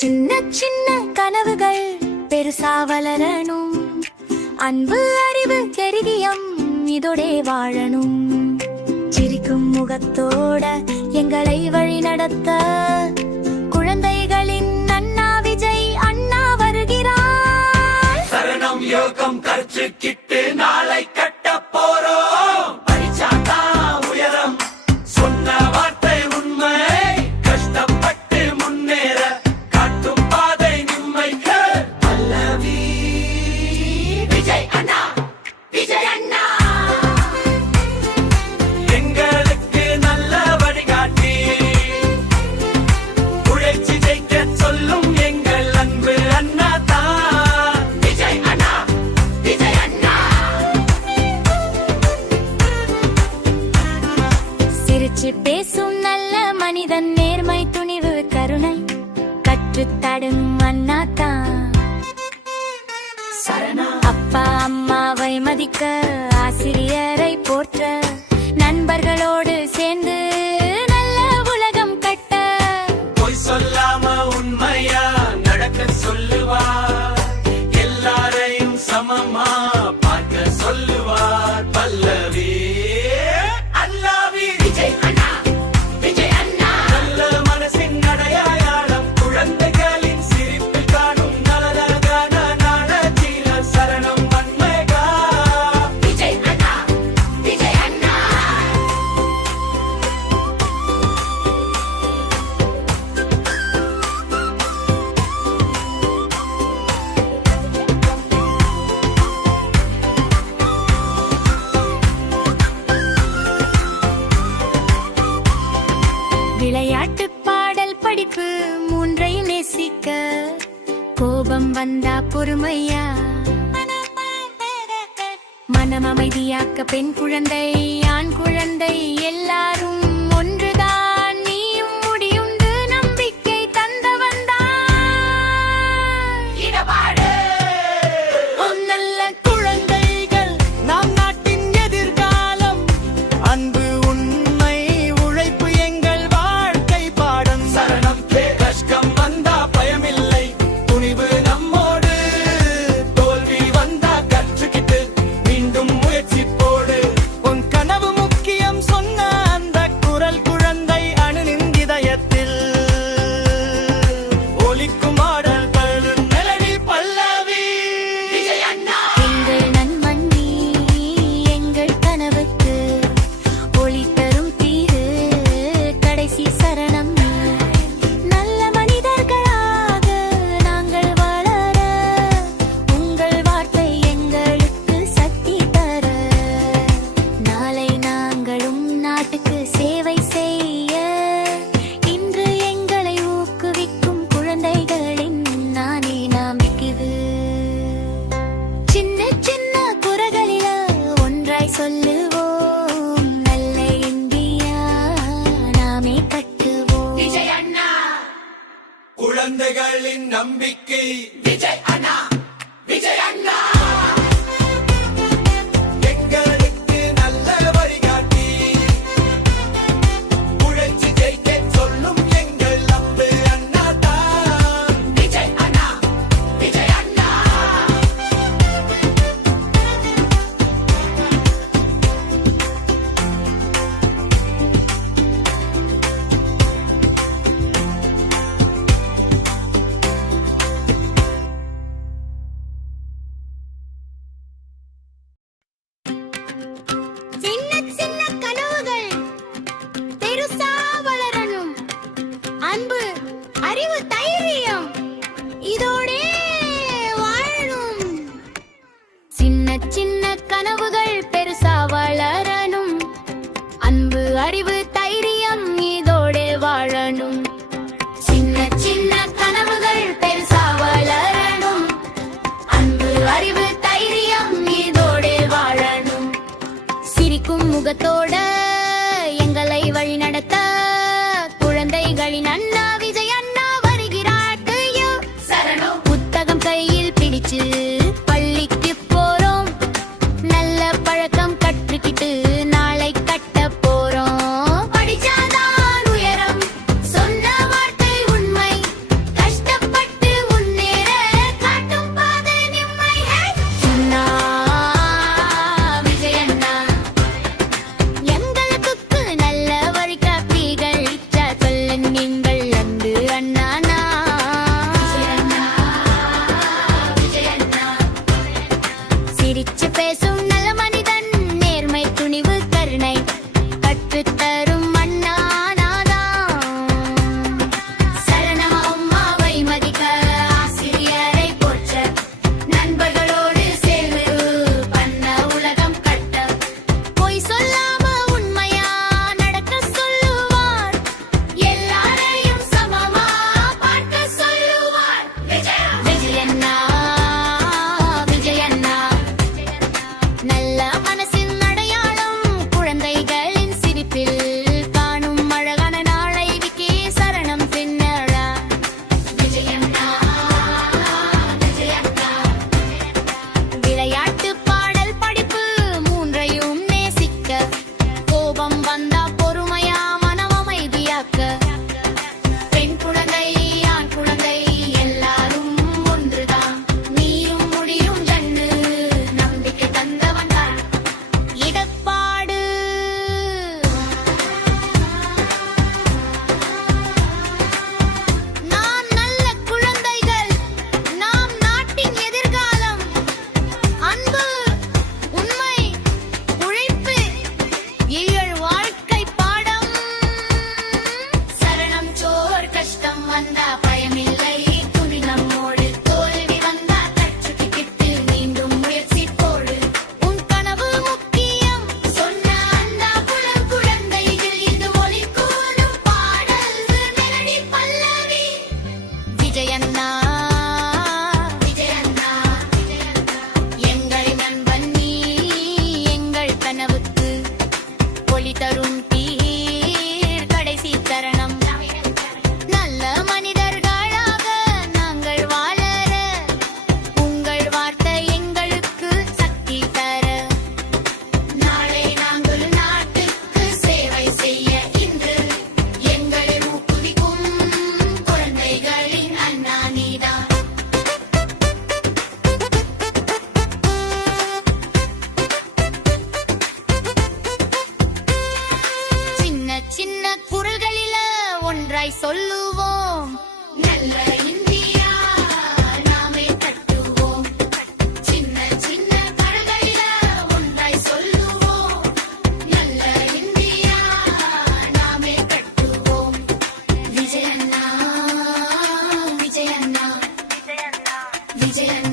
சின்ன சின்ன கனவுகள் பெருசா வளரணும். அன்பு அறிவு தைரியம் இதோடே வாழணும். சிரிக்கும் முகத்தோட எங்களை வழி நடத்த குழந்தைகளின் அண்ணா விஜய் அண்ணா வருகிறார். சரணம் யோகம் கற்று நாளை கட்ட போறோம். படிச்சாதா உயரம், சொன்ன வார்த்தை உண்மை. கஷ்டப்பட்டு முன்னேற காட்டும் பாதை நிம்மைக்கு. பல்லவி விஜய் அண்ணா, விஜய் அண்ணா எங்களுக்கு நல்ல வழிகாட்டி. உழைச்சி ஜெயிக்க சொல்லும் எங்கள் அன்பு அண்ணா தான். விஜய் அண்ணா, விஜய் அண்ணா. சிரிச்சு பேசும் நல்ல மனிதன், நேர்மை துணிவு கருணை கற்றுத்தடும் அண்ணா தான். அப்பா அம்மாவை மதிக்க, ஆசிரியரை போற்ற, நண்பர்களோடு சேர்ந்து நல்ல உலகம் கட்ட. பொய் சொல்லாம உண்மையா நடக்க சொல்லுவார். எல்லாரையும் சமமா பார்க்க சொல்லுவார். பல்லவி அல்லாவி விஜய் அண்ணா, விஜய் அண்ணா. நல்ல மனசின் அடையாளம், குழந்தைகளின் சிரிப்பில் காணும் நலனகான நாடஜீல. சரணம் மன்மேகா விஜய் அண்ணா, விஜய் அண்ணா. விளையாட்டு பாடல் படிப்பு மூன்றையும் நேசிக்க, கோபம் வந்தா பொறுமையா, மனம் அமைதியாக்க பெண் குழந்தை ஆண் குழந்தை எல்லாரும் ஒன்றுதான். நீயும் முடியுண்டு நம்பிக்கை தந்தவன்தான். நல்ல குழந்தைகள் நாம் நாட்டின் எதிர்காலம். அன்பு உண்மை உழைப்பு எங்கள் வாழ்க்கை பாடம். சரணம் கஷ்டம் வந்தா பயமில்லை, துணிவு நம்மோடு. தோல்வி வந்தா கற்றுக்கிட்டு மீண்டும் முயற்சி போடு. உன் கனவு முக்கியம் சொன்ன அந்த குரல் குழந்தை அணுனின் இதயத்தில் ஒலிக்கும் ஆடல்கள் மெலடி. பல்லவி விஜய் அண்ணா. எங்கள் நண்பன் நீ, எங்கள் கனவுக்கு ஒளி தரும் தீரு, கடைசி சரணம் நீ. நல்ல மனிதர்களாக நாங்கள் வளர, உங்கள் வார்த்தை எங்களுக்கு சக்தி தர. நாளை நாங்களும் நாட்டுக்கு சேவை செய்ய, இன்று எங்களை ஊக்குவிக்கும் குழந்தைகளின் நானே நம்பிக்கைவு. சின்ன சின்ன குறைகளில ஒன்றாய் சொல்லுவோம், நல்ல இந்தியா நாமே கட்டுவோம். விஜய் அண்ணா, குழந்தைகளின் நம்பிக்கை. விஜய் அண்ணா, விஜய் அண்ணா. எங்களுக்கு நல்ல வழிகாட்டி. உழைச்சி ஜெயிக்க சொல்லும் எங்கள் அன்பு அண்ணா தான். விஜய் அண்ணா, விஜய் அண்ணா. சின்ன சின்ன கனவுகள் பெருசா வளரணும். அன்பு அறிவு தைரியம் இதோடே வாழணும். சின்ன சின்ன கனவுகள் பெருசா வளரணும். அன்பு அறிவு தைரியம் இதோடே வாழணும். சின்ன சின்ன கனவுகள் பெருசா வளரணும். அன்பு அறிவு தைரியம் இதோடே வாழணும். சிரிக்கும் முகத்தோட எங்களை வழி நடத்த குழந்தைகளின் அண்ணா விஜய் அண்ணா வருகிறார். சரணம். புத்தகம் கையில் பிடிச்சு பள்ளிக்கு போறோம். நல்ல பழக்க மதிச்சு பேசும் நல்ல மனிதன், நேர்மை துணிவு கருணை கற்றுத்தரும் மன்னானாதான். சரணம் அம்மாவை மதிக்க, ஆசிரியரை போற்ற, நண்பர்களோடு சேர்ந்து பண்ண உலகம் கட்ட, பொய் சொல்லாம உண்மையா நடக்க சொல்லுவார், எல்லாரையும் சமமா பார்க்க சொல்லுவார். விஜயண்ணா விஜயண்ணா, நல்ல மனசின் அடையாளம், குழந்தைகளின் சிரிப்பில் காணும் அழகான நாளை விக்கி சரணம் பின்னடா. விஜயண்ணா விஜயண்ணா, விளையாட்டு பாடல் படிப்பு மூன்றையும் நேசிக்க, கோபம் வந்தா பொறுமையா மனம் அமைதியாக்க, பெண் குழந்தை ஆண் குழந்தை எல்லாரும் ஒன்றுதான், நீயும் முடியும் ஜன்னு நம்பிக்கை தந்தவன் தான். இடப்பாடு நாம் நல்ல குழந்தைகள், நாம் நாட்டின் எதிர்காலம். அன்பு, உண்மை, உழைப்பு, ஈழ் வாழ்க்கை பாடம். சரணம் சோர், கஷ்டம் வந்தா பயமில்லை, துணி நம்மோடு, தோல்வி வந்தா தச்சுக்கிட்டு மீண்டும் முயற்சி போடு. உன் கனவு முக்கியம் சொன்ன அண்ணா புலம் குழந்தைகள், இது ஒலி கூறும் பாடல் மெலடி பல்லவி. விஜயண்ணா விஜயண்ணா, எங்கள் நண்பன் நீ, எங்கள் கனவுக்கு ஒளி தரும் தீர், கடைசி தருணம். நல்ல மனிதர்களாக நாங்கள் வாழற, உங்கள் வார்த்தை எங்களுக்கு சக்தி தர. நாளை நாங்கள் நாட்டுக்கு சேவை செய்ய, இன்று எங்களை ஊக்குவிக்கும் குழந்தைகளின் அண்ணா நீதான். சின்ன சின்ன குரல்களில ஒன்றாய் சொல்லுவோம், நல்ல இந்தியா நாமே கட்டுவோம். சின்ன சின்ன குரல்களில ஒன்றாய் சொல்லுவோம், நல்ல இந்தியா நாமே கட்டுவோம். விஜயண்ணா விஜயண்ணா விஜயண்ணா.